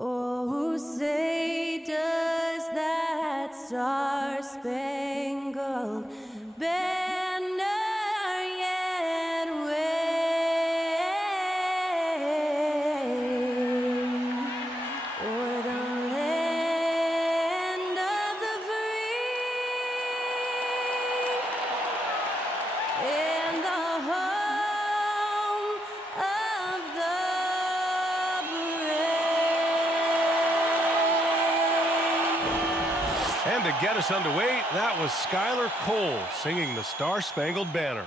Oh, say does that star-spangled banner yet wave o'er the land of the free and the home of the brave. And to get us underway, that was Skylar Cole singing the Star-Spangled Banner.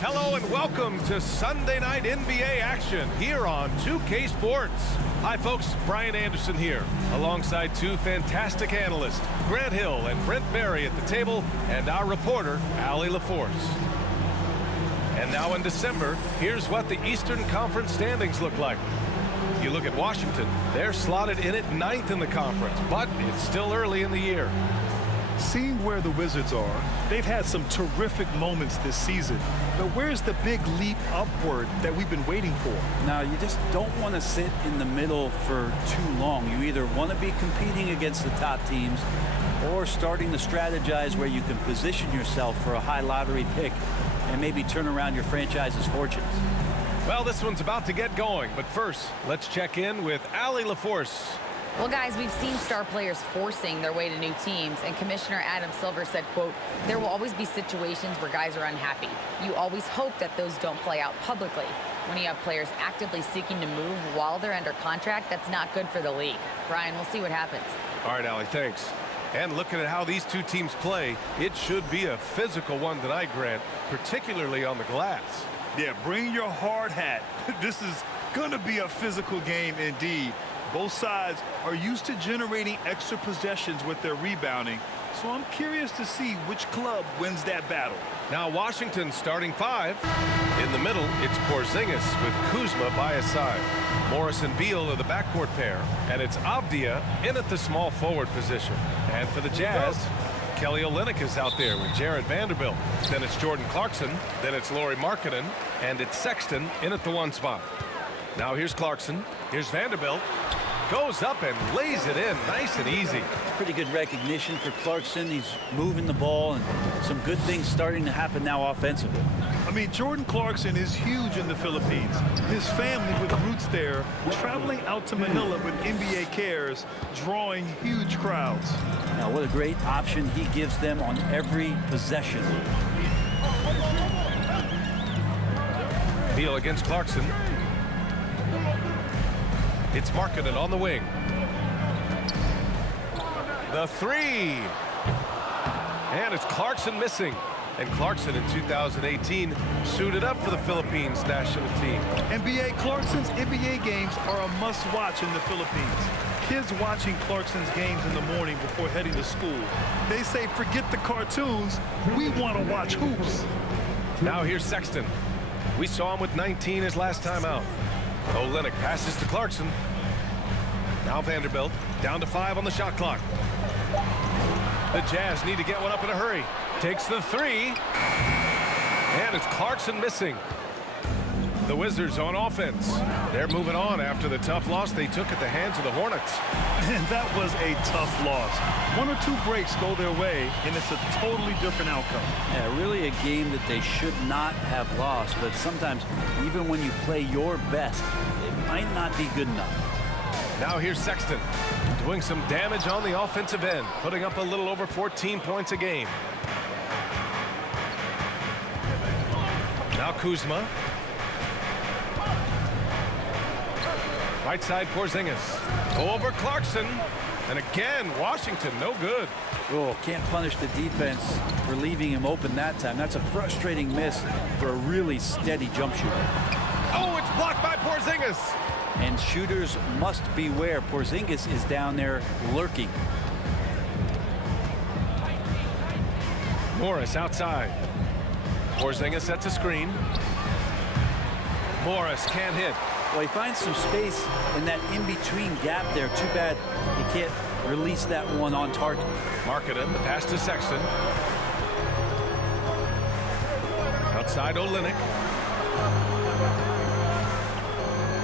Hello and welcome to Sunday night NBA action here on 2K Sports. Hi folks, Brian Anderson here, alongside two fantastic analysts, Grant Hill and Brent Barry at the table, and our reporter, Allie LaForce. And now in December, here's what the Eastern Conference standings look like. You look at Washington, they're slotted in at 9th in the conference, but it's still early in the year. Seeing where the Wizards are, they've had some terrific moments this season. But where's the big leap upward that we've been waiting for? Now, you just don't want to sit in the middle for too long. You either want to be competing against the top teams or starting to strategize where you can position yourself for a high lottery pick and maybe turn around your franchise's fortunes. Well, this one's about to get going, but first, let's check in with Allie LaForce. Well, guys, we've seen star players forcing their way to new teams, and Commissioner Adam Silver said, quote, there will always be situations where guys are unhappy. You always hope that those don't play out publicly. When you have players actively seeking to move while they're under contract, that's not good for the league. Brian, we'll see what happens. All right, Allie, thanks. And looking at how these two teams play, it should be a physical one tonight, Grant, particularly on the glass. Yeah, bring your hard hat. This is going to be a physical game indeed. Both sides are used to generating extra possessions with their rebounding, so I'm curious to see which club wins that battle. Now Washington's starting five. In the middle, it's Porzingis with Kuzma by his side. Morris and Beal are the backcourt pair, and it's Avdia in at the small forward position. And for the Jazz, Kelly Olynyk is out there with Jared Vanderbilt. Then it's Jordan Clarkson, then it's Lauri Markkanen, and it's Sexton in at the one spot. Now here's Clarkson, here's Vanderbilt, goes up and lays it in nice and easy. Pretty good recognition for Clarkson. He's moving the ball, and some good things starting to happen now offensively. I mean, Jordan Clarkson is huge in the Philippines. His family with roots there, traveling out to Manila with NBA Cares, drawing huge crowds. Now, what a great option he gives them on every possession. Beal against Clarkson. It's Markkanen on the wing. The three. And it's Clarkson missing. And Clarkson in 2018 suited up for the Philippines national team. NBA Clarkson's NBA games are a must-watch in the Philippines. Kids watching Clarkson's games in the morning before heading to school. They say, forget the cartoons, we want to watch hoops. Now here's Sexton. We saw him with 19 his last time out. Olynyk passes to Clarkson. Now Vanderbilt down to 5 on the shot clock. The Jazz need to get one up in a hurry. Takes the three. And it's Clarkson missing. The Wizards on offense. They're moving on after the tough loss they took at the hands of the Hornets. And that was a tough loss. One or two breaks go their way, and it's a totally different outcome. Yeah, really a game that they should not have lost, but sometimes even when you play your best, it might not be good enough. Now here's Sexton doing some damage on the offensive end, putting up a little over 14 points a game. Now Kuzma. Right side, Porzingis. Over Clarkson. And again, Washington, no good. Oh, can't punish the defense for leaving him open that time. That's a frustrating miss for a really steady jump shooter. Oh, it's blocked by Porzingis. And shooters must beware. Porzingis is down there lurking. Morris outside. Porzingis sets a screen. Morris can't hit. Well, he finds some space in that in-between gap there. Too bad he can't release that one on target. Markkanen, the pass to Sexton. Outside Olynyk.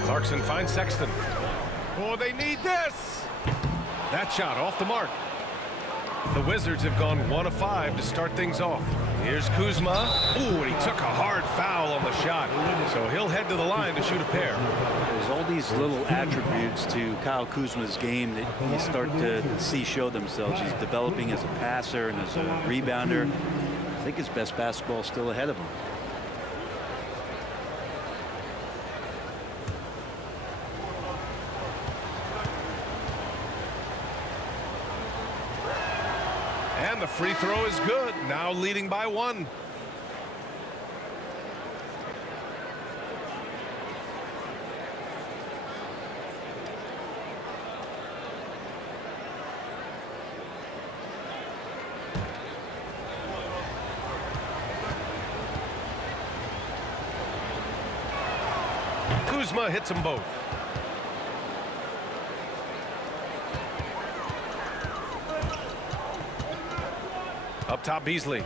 Clarkson finds Sexton. Oh, they need this. That shot off the mark. The Wizards have gone 1 of 5 to start things off. Here's Kuzma. Ooh, and he took a hard foul on the shot. So he'll head to the line to shoot a pair. There's all these little attributes to Kyle Kuzma's game that you start to see show themselves. He's developing as a passer and as a rebounder. I think his best basketball is still ahead of him. And the free throw is good. Now leading by 1. Kuzma hits them both. Up top, Beasley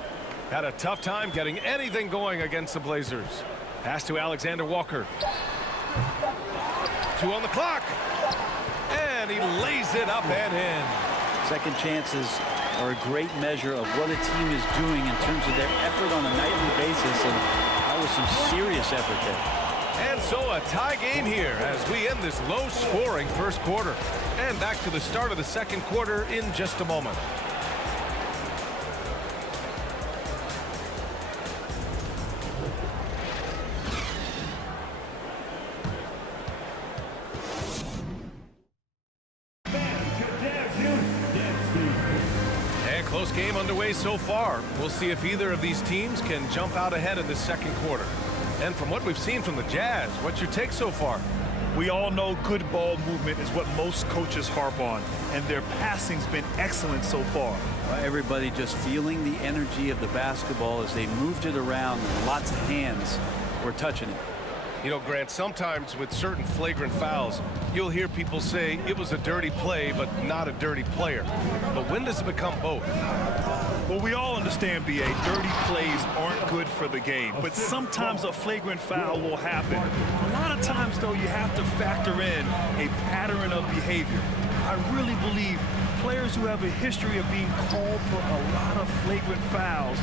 had a tough time getting anything going against the Blazers. Pass to Alexander Walker. 2 on the clock. And he lays it up and in. Second chances are a great measure of what a team is doing in terms of their effort on a nightly basis, and that was some serious effort there. And so a tie game here as we end this low-scoring first quarter. And back to the start of the second quarter in just a moment. Close game underway so far. We'll see if either of these teams can jump out ahead in this second quarter. And from what we've seen from the Jazz, what's your take so far? We all know good ball movement is what most coaches harp on, and their passing's been excellent so far. Well, everybody just feeling the energy of the basketball as they moved it around, and lots of hands were touching it. You know, Grant, sometimes with certain flagrant fouls, you'll hear people say it was a dirty play, but not a dirty player. But when does it become both? Well, we all understand, B.A., dirty plays aren't good for the game, but sometimes a flagrant foul will happen. A lot of times, though, you have to factor in a pattern of behavior. I really believe players who have a history of being called for a lot of flagrant fouls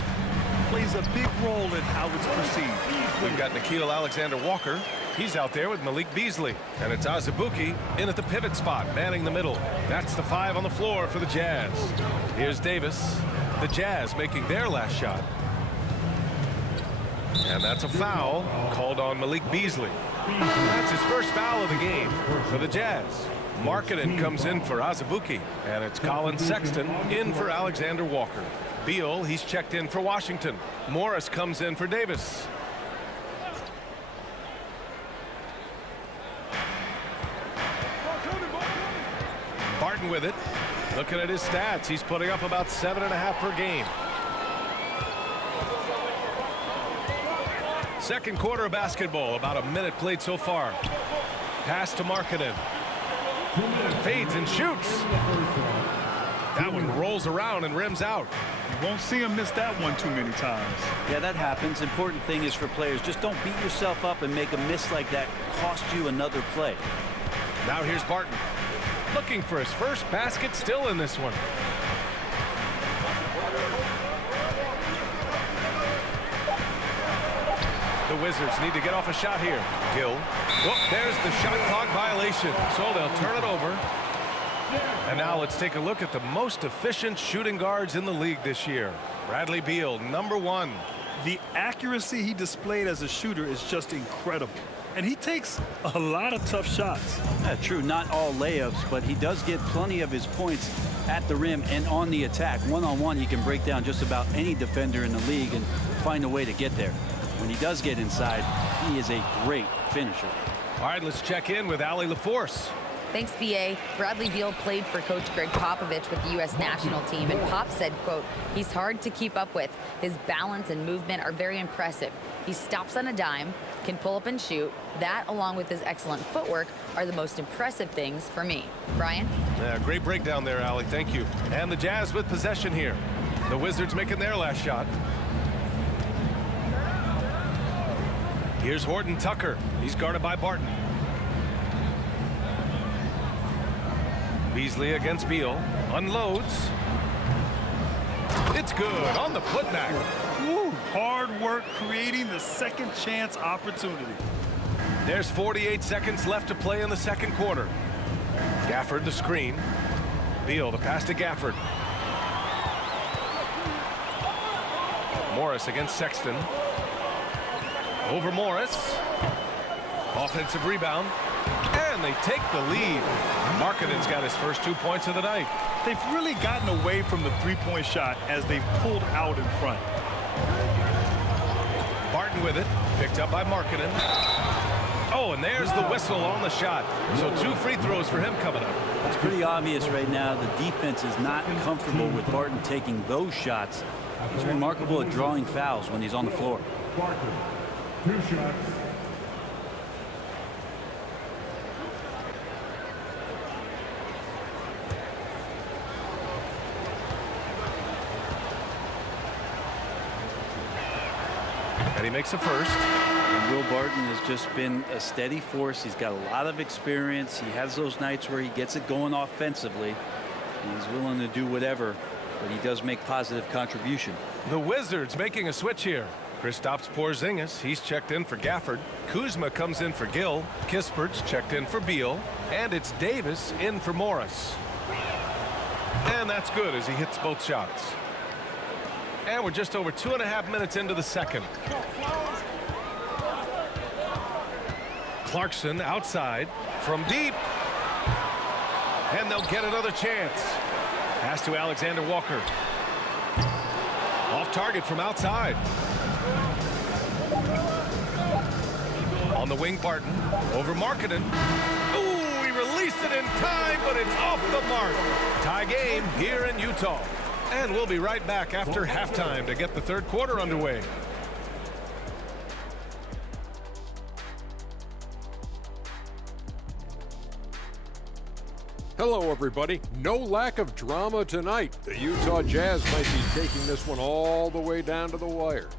plays a big role in how it's perceived. We've got Nickeil Alexander-Walker. He's out there with Malik Beasley. And it's Azubuike in at the pivot spot, manning the middle. That's the 5 on the floor for the Jazz. Here's Davis. The Jazz making their last shot. And that's a foul called on Malik Beasley. That's his first foul of the game for the Jazz. Markkanen comes in for Azubuike. And it's Colin Sexton in for Alexander Walker. Beal, he's checked in for Washington. Morris comes in for Davis. Barton with it. Looking at his stats, he's putting up about 7.5 per game. Second quarter of basketball, about a minute played so far. Pass to Markkanen. Fades and shoots. That one rolls around and rims out. You won't see him miss that one too many times. Yeah, that happens. Important thing is for players, just don't beat yourself up and make a miss like that cost you another play. Now here's Barton. Looking for his first basket, still in this one. The Wizards need to get off a shot here. Gill. Whoop, there's the shot clock violation. So they'll turn it over. And now let's take a look at the most efficient shooting guards in the league this year. Bradley Beal, #1. The accuracy he displayed as a shooter is just incredible. and he takes a lot of tough shots. Yeah, true, not all layups, but he does get plenty of his points at the rim and on the attack. One-on-one, he can break down just about any defender in the league and find a way to get there. When he does get inside, he is a great finisher. All right, let's check in with Allie LaForce. Thanks, B.A. Bradley Beal played for Coach Greg Popovich with the U.S. national team, and Pop said, quote, he's hard to keep up with. His balance and movement are very impressive. He stops on a dime, can pull up and shoot. That, along with his excellent footwork, are the most impressive things for me. Brian? Yeah, great breakdown there, Allie. Thank you. And the Jazz with possession here. The Wizards making their last shot. Here's Horton Tucker. He's guarded by Barton. Beasley against Beal. Unloads. It's good on the putback. Woo, hard work creating the second chance opportunity. There's 48 seconds left to play in the second quarter. Gafford the screen. Beal the pass to Gafford. Morris against Sexton. Over Morris. Offensive rebound. And they take the lead. Markkanen's got his first 2 points of the night. They've really gotten away from the three-point shot as they've pulled out in front. Barton with it. Picked up by Markkanen. Oh, and there's the whistle on the shot. So 2 free throws for him coming up. It's pretty obvious right now the defense is not comfortable with Barton taking those shots. He's remarkable at drawing fouls when he's on the floor. Barton, 2 shots. And he makes a first. And Will Barton has just been a steady force. He's got a lot of experience. He has those nights where he gets it going offensively. He's willing to do whatever, but he does make positive contribution. The Wizards making a switch here. Kristaps Porzingis, he's checked in for Gafford. Kuzma comes in for Gill. Kispert's checked in for Beal. And it's Davis in for Morris. And that's good as he hits both shots. And we're just over 2.5 minutes into the second. Clarkson outside from deep. And they'll get another chance. Pass to Alexander Walker. Off target from outside. On the wing, Barton. Over Markkanen. Ooh, he released it in time, but it's off the mark. Tie game here in Utah. And we'll be right back after halftime to get the third quarter underway. Hello, everybody. No lack of drama tonight. The Utah Jazz might be taking this one all the way down to the wire.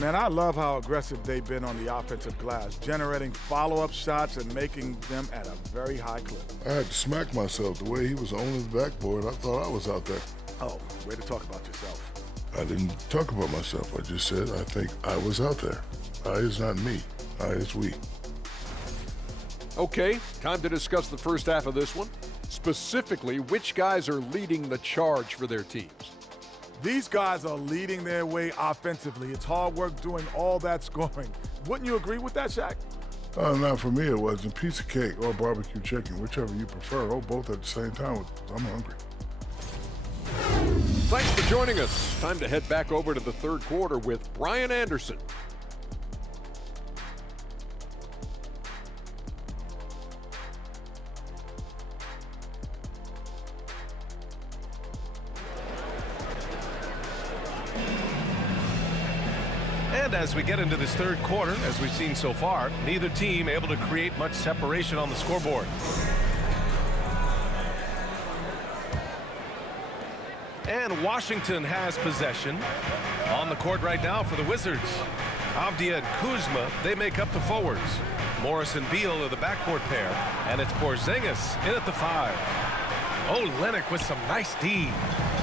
Man, I love how aggressive they've been on the offensive glass, generating follow-up shots and making them at a very high clip. I had to smack myself the way he was on his backboard. I thought I was out there. Oh, way to talk about yourself. I didn't talk about myself. I just said I think I was out there. I is not me. I is we. Okay, time to discuss the first half of this one. Specifically, which guys are leading the charge for their teams? These guys are leading their way offensively. It's hard work doing all that scoring. Wouldn't you agree with that, Shaq? Not for me, it wasn't. Piece of cake or barbecue chicken, whichever you prefer. Oh, both at the same time. I'm hungry. Thanks for joining us. Time to head back over to the third quarter with Brian Anderson. And as we get into this third quarter, as we've seen so far, neither team able to create much separation on the scoreboard. And Washington has possession on the court right now for the Wizards. Avdia and Kuzma, they make up the forwards. Morris and Beal are the backcourt pair. And it's Porzingis in at the 5. Oh, Olynyk with some nice D.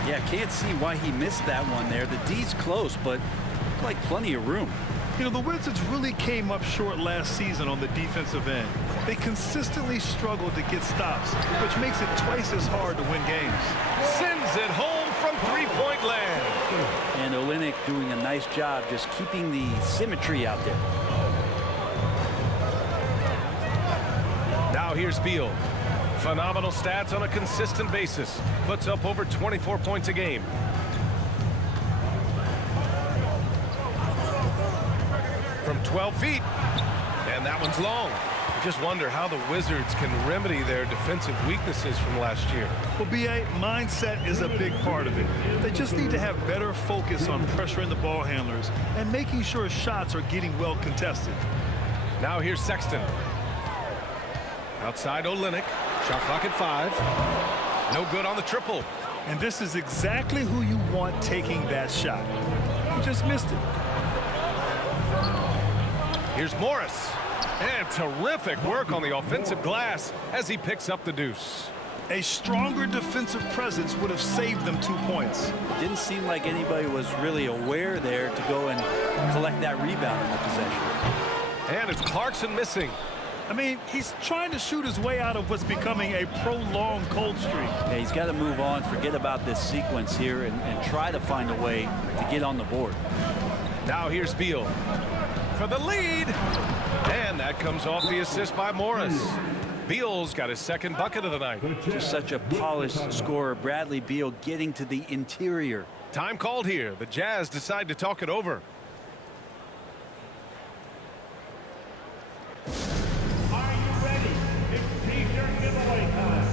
Yeah, can't see why he missed that one there. The D's close, but looked like plenty of room. You know, the Wizards really came up short last season on the defensive end. They consistently struggled to get stops, which makes it twice as hard to win games. Sends it home from three-point land. And Olynyk doing a nice job just keeping the symmetry out there. Now here's Beal. Phenomenal stats on a consistent basis. Puts up over 24 points a game. From 12 feet. And that one's long. I just wonder how the Wizards can remedy their defensive weaknesses from last year. Well, B.A., mindset is a big part of it. They just need to have better focus on pressuring the ball handlers and making sure shots are getting well contested. Now here's Sexton. Outside Olynyk. Shot clock at 5. No good on the triple. And this is exactly who you want taking that shot. He just missed it. Here's Morris. And terrific work on the offensive glass as he picks up the deuce. A stronger defensive presence would have saved them 2 points. It didn't seem like anybody was really aware there to go and collect that rebound in the possession. And it's Clarkson missing. I mean, he's trying to shoot his way out of what's becoming a prolonged cold streak. Yeah, he's got to move on, forget about this sequence here, and try to find a way to get on the board. Now here's Beal for the lead. And that comes off the assist by Morris. Beal's got his second bucket of the night. Just such a polished scorer. Bradley Beal getting to the interior. Time called here. The Jazz decide to talk it over. Are you ready? It's T-shirt giveaway time.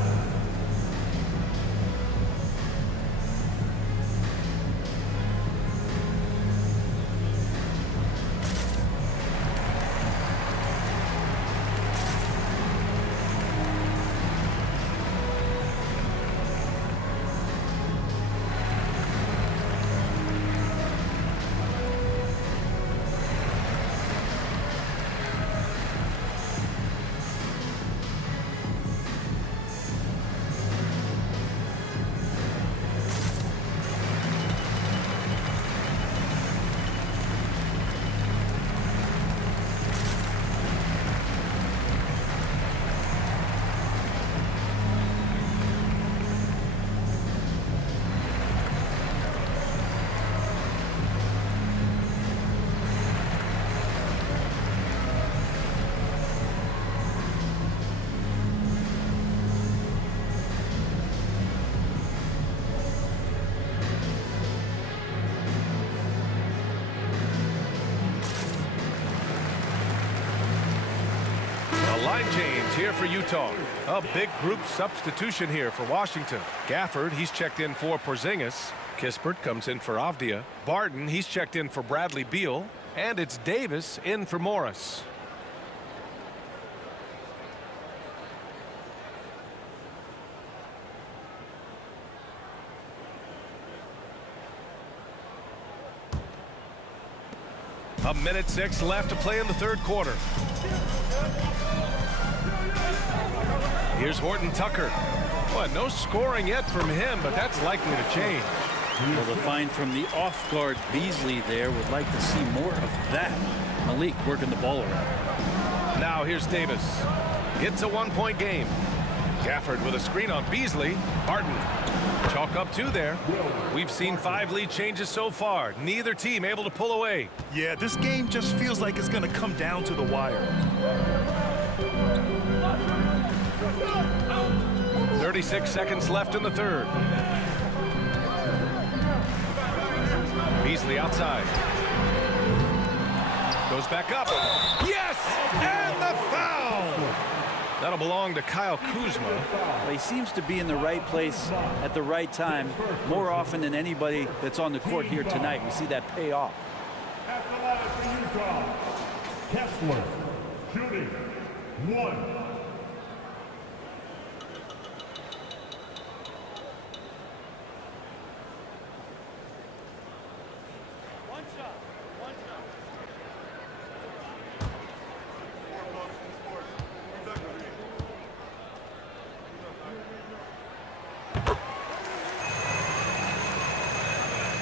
Line change here for Utah. A big group substitution here for Washington. Gafford, he's checked in for Porzingis. Kispert comes in for Avdia. Barton, he's checked in for Bradley Beal. And it's Davis in for Morris. A minute 6 left to play in the third quarter. Here's Horton Tucker. Boy, no scoring yet from him, but that's likely to change. Well, the find from the off-guard Beasley there would like to see more of that. Malik working the ball around. Now here's Davis. It's a one-point game. Gafford with a screen on Beasley. Barton. Chalk up 2 there. We've seen 5 lead changes so far. Neither team able to pull away. Yeah, this game just feels like it's going to come down to the wire. 36 seconds left in the third. Beasley outside. Goes back up. Yes! And the foul! That'll belong to Kyle Kuzma. Well, he seems to be in the right place at the right time more often than anybody that's on the court here tonight. We see that pay off. At the line for Utah, Kessler, shooting 1.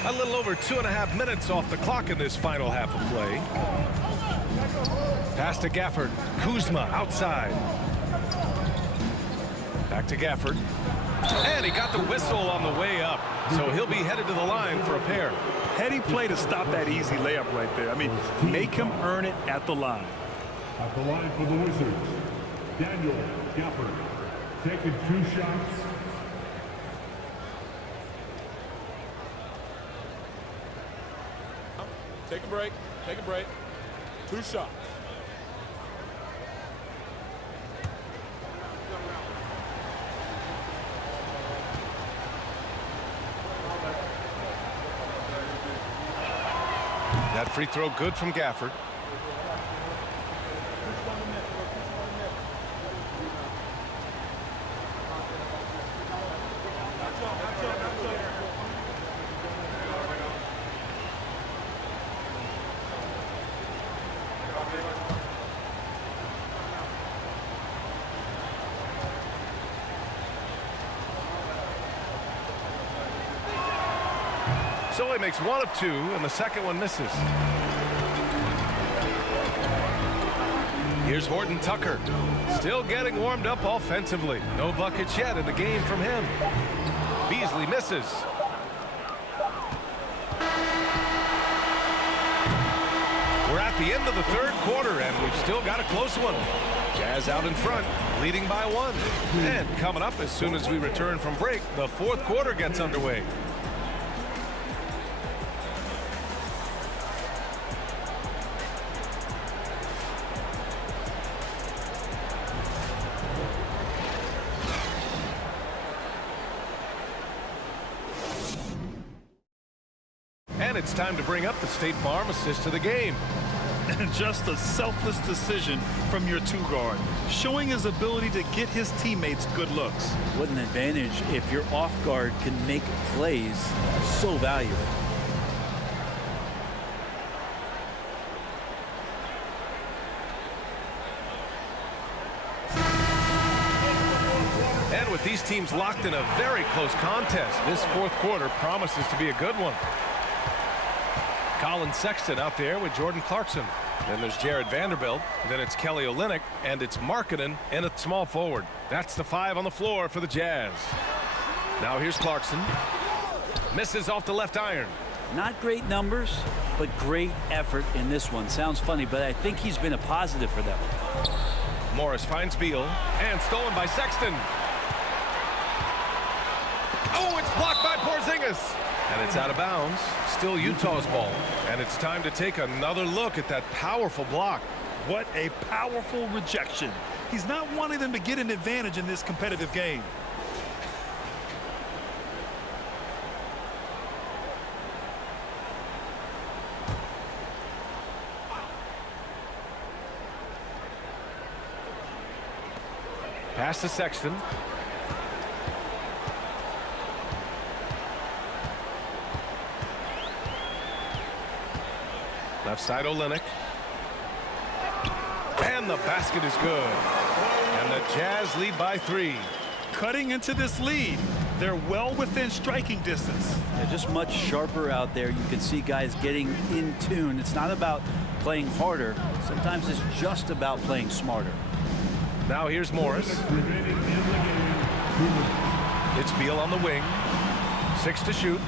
A little over 2.5 minutes off the clock in this final half of play. Pass to Gafford. Kuzma outside. Back to Gafford. And he got the whistle on the way up. So he'll be headed to the line for a pair. Heady play to stop that easy layup right there. I mean, make him earn it at the line. At the line for the Wizards, Daniel Gafford, taking 2 shots. Take a break. Take a break. 2 shots. That free throw good from Gafford. So he makes 1 of 2, and the second one misses. Here's Horton Tucker, still getting warmed up offensively. No buckets yet in the game from him. Beasley misses. We're at the end of the 3rd quarter, and we've still got a close one. Jazz out in front, leading by 1. And coming up as soon as we return from break, the 4th quarter gets underway. And it's time to bring up the State Farm assist to the game. And just a selfless decision from your 2 guard, showing his ability to get his teammates good looks. What an advantage if your off guard can make plays so valuable. And with these teams locked in a very close contest, this 4th quarter promises to be a good one. Colin Sexton out there with Jordan Clarkson. Then there's Jared Vanderbilt. Then it's Kelly Olynyk, and it's Markkanen and a small forward. That's the 5 on the floor for the Jazz. Now here's Clarkson. Misses off the left iron. Not great numbers, but great effort in this one. Sounds funny, but I think he's been a positive for them. Morris finds Beal, and stolen by Sexton. Oh, it's blocked by Porzingis. And it's out of bounds. Still Utah's ball. And it's time to take another look at that powerful block. What a powerful rejection. He's not wanting them to get an advantage in this competitive game. Pass to Sexton. Left side Olynyk. And the basket is good. And the Jazz lead by 3. Cutting into this lead. They're well within striking distance. They're just much sharper out there. You can see guys getting in tune. It's not about playing harder. Sometimes it's just about playing smarter. Now here's Morris. It's Beal on the wing. 6 to shoot.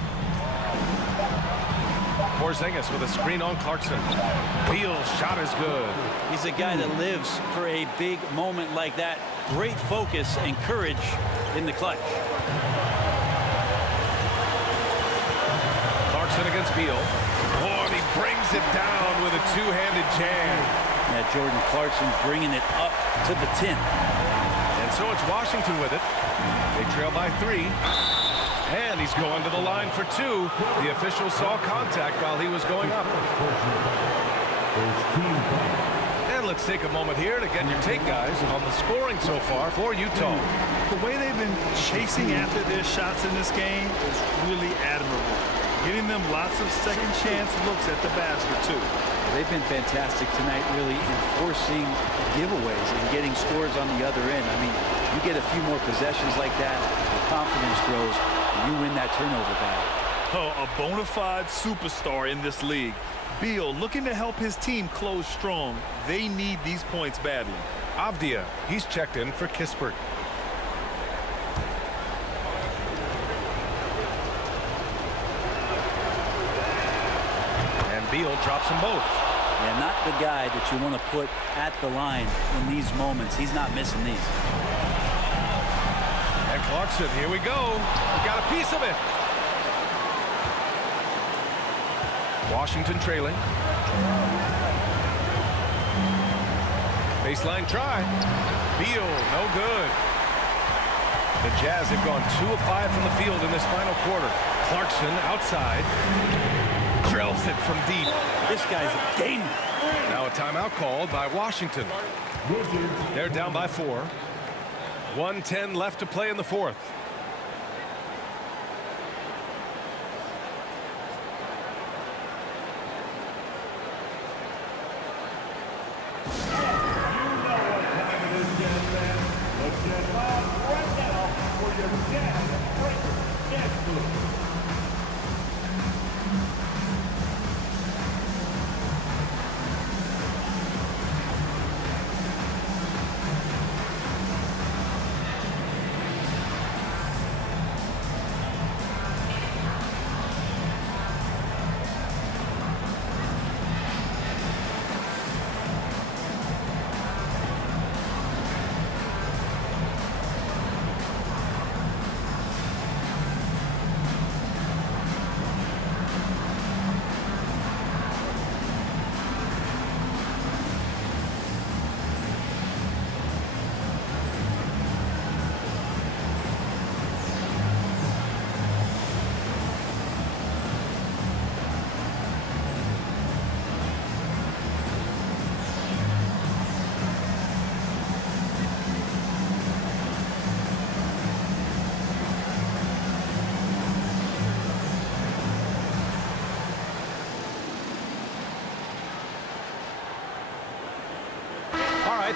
Porzingis with a screen on Clarkson. Beal's shot is good. He's a guy that lives for a big moment like that. Great focus and courage in the clutch. Clarkson against Beal. Oh, and he brings it down with a 2-handed jam. Yeah, Jordan Clarkson bringing it up to the 10. And so it's Washington with it. They trail by 3. And he's going to the line for 2. The official saw contact while he was going up. And let's take a moment here to get your take, guys, on the scoring so far for Utah. The way they've been chasing after their shots in this game is really admirable. Getting them lots of second chance looks at the basket, too. They've been fantastic tonight, really enforcing giveaways and getting scores on the other end. I mean, you get a few more possessions like that, the confidence grows, and you win that turnover battle. Oh, a bona fide superstar in this league. Beal looking to help his team close strong. They need these points badly. Avdia, he's checked in for Kispert. And Beal drops them both. Yeah, not the guy that you want to put at the line in these moments. He's not missing these. And Clarkson, here we go. We got a piece of it. Washington trailing. Baseline try. Beal, no good. The Jazz have gone 2 of 5 from the field in this final quarter. Clarkson outside. Drills it from deep. This guy's a gamer. Now a timeout called by Washington. They're down by 4. 1:10 left to play in the fourth.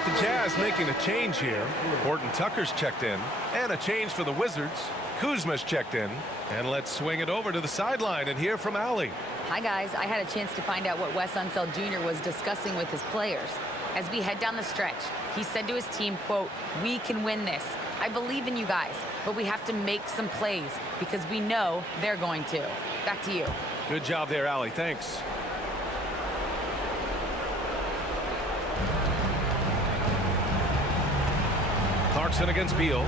The Jazz making a change here. Horton Tucker's checked in. And a change for the Wizards. Kuzma's checked in. And let's swing it over to the sideline and hear from Allie. Hi, guys. I had a chance to find out what Wes Unseld Jr. was discussing with his players. As we head down the stretch, he said to his team, quote, "We can win this. I believe in you guys, but we have to make some plays because we know they're going to." Back to you. Good job there, Allie. Thanks. Clarkson against Beal.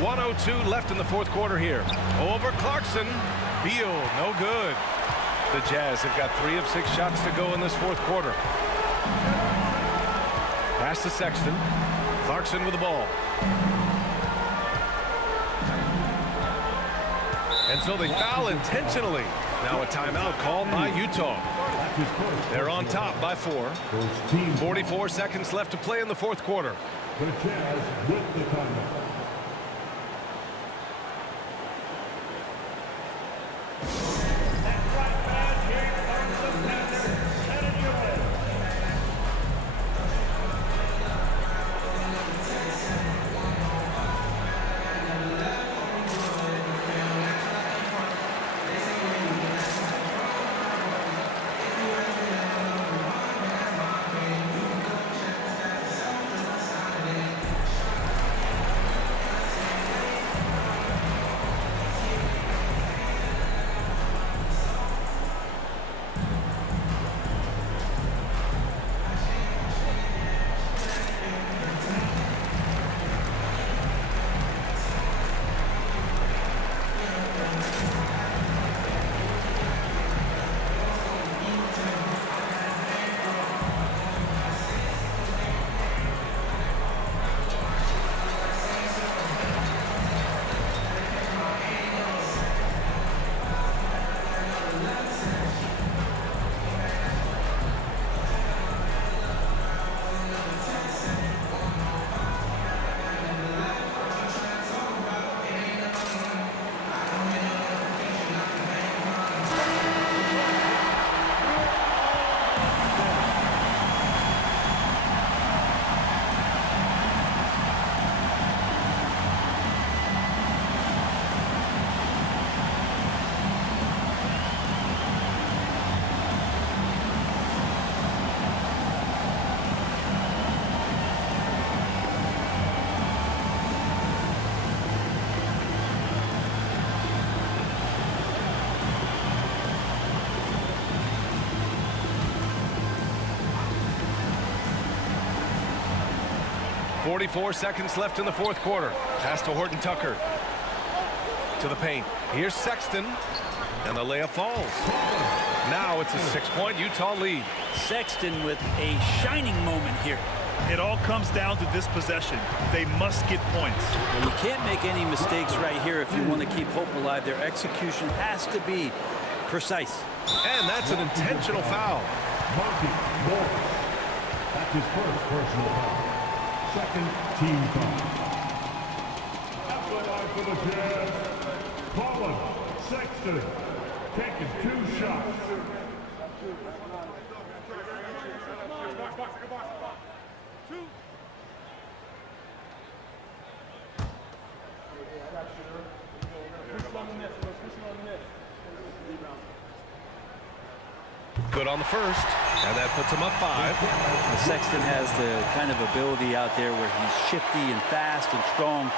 1:02 left in the fourth quarter here. Over Clarkson. Beal, no good. The Jazz have got 3 of 6 shots to go in this fourth quarter. Pass to Sexton. Clarkson with the ball. And so they foul intentionally. Now a timeout called by Utah. They're on top by 4. 44 seconds left to play in the fourth quarter. The Jazz with the timeout. 44 seconds left in the fourth quarter. Pass to Horton Tucker. To the paint. Here's Sexton. And the layup falls. Now it's a 6-point Utah lead. Sexton with a shining moment here. It all comes down to this possession. They must get points. Well, you can't make any mistakes right here if you want to keep hope alive. Their execution has to be precise. And that's an intentional foul. Monty Morris. That's his first personal foul. Second team foul. At the line for the Jazz, Colin Sexton taking 2 shots. Good on the first, and that puts him up 5. The Sexton has the kind of ability out there where he's shifty and fast and strong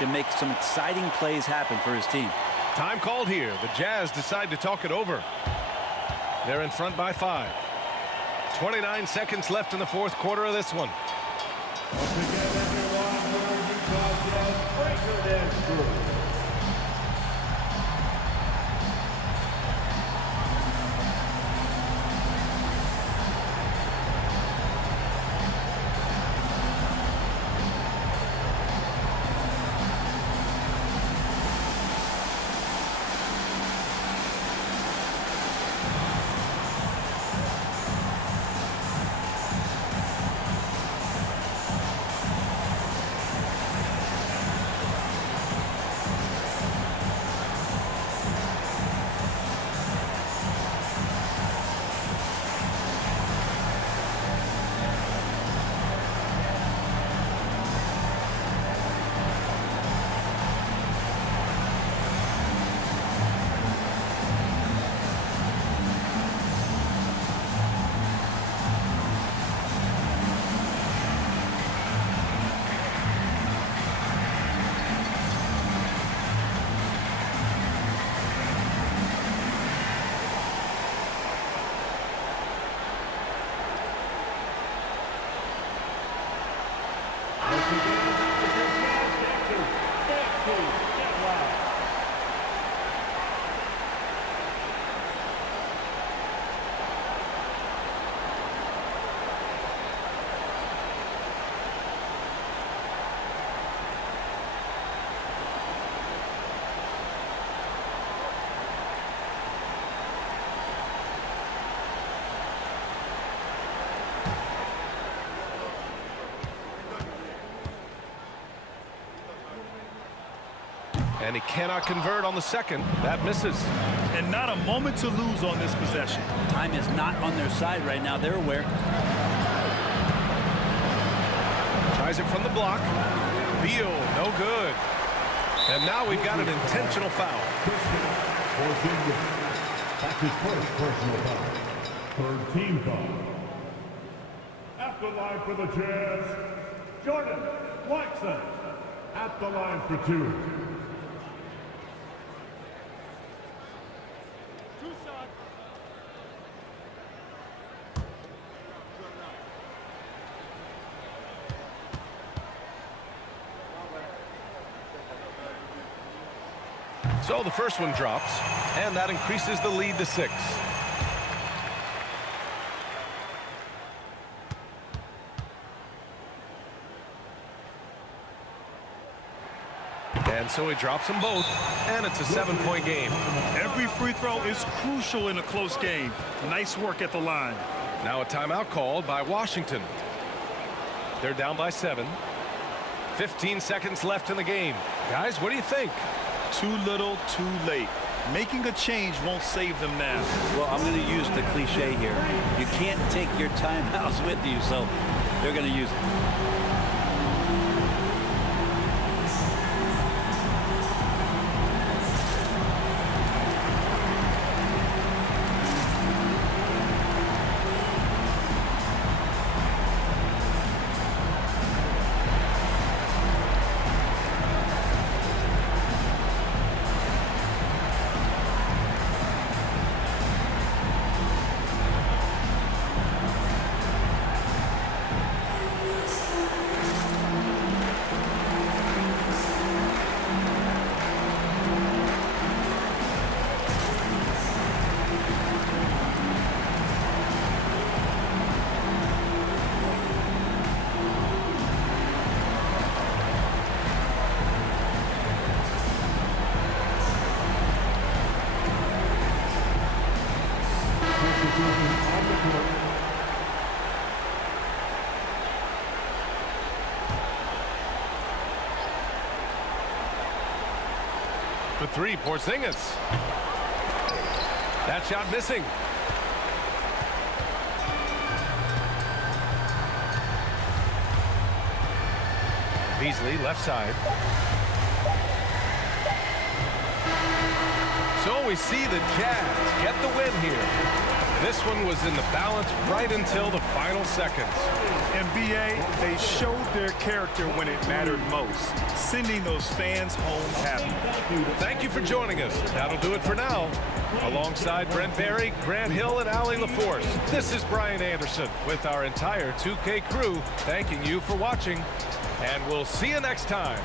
to make some exciting plays happen for his team. Time called here. The Jazz decide to talk it over. They're in front by 5. 29 seconds left in the fourth quarter of this one. Once again, everyone, for Utah Jazz, breaker dance group. And he cannot convert on the second. That misses. And not a moment to lose on this possession. Time is not on their side right now. They're aware. Tries it from the block. Beal, no good. And now we've got an intentional foul. That's his first personal foul. Third team foul. At the line for the Jazz, Jordan Clarkson. At the line for 2. So the first one drops, and that increases the lead to 6. And so he drops them both, and it's a 7-point game. Every free throw is crucial in a close game. Nice work at the line. Now a timeout called by Washington. They're down by 7. 15 seconds left in the game. Guys, what do you think? Too little, too late. Making a change won't save them now. Well, I'm going to use the cliche here. You can't take your timeouts with you, so they're going to use it. for three, Porzingis. That shot missing. Beasley, left side. So we see the Jazz get the win here. This one was in the balance right until the final seconds. NBA, they showed their character when it mattered most, sending those fans home happy. Thank you for joining us. That'll do it for now. Alongside Brent Barry, Grant Hill, and Allie LaForce, this is Brian Anderson with our entire 2K crew thanking you for watching, and we'll see you next time.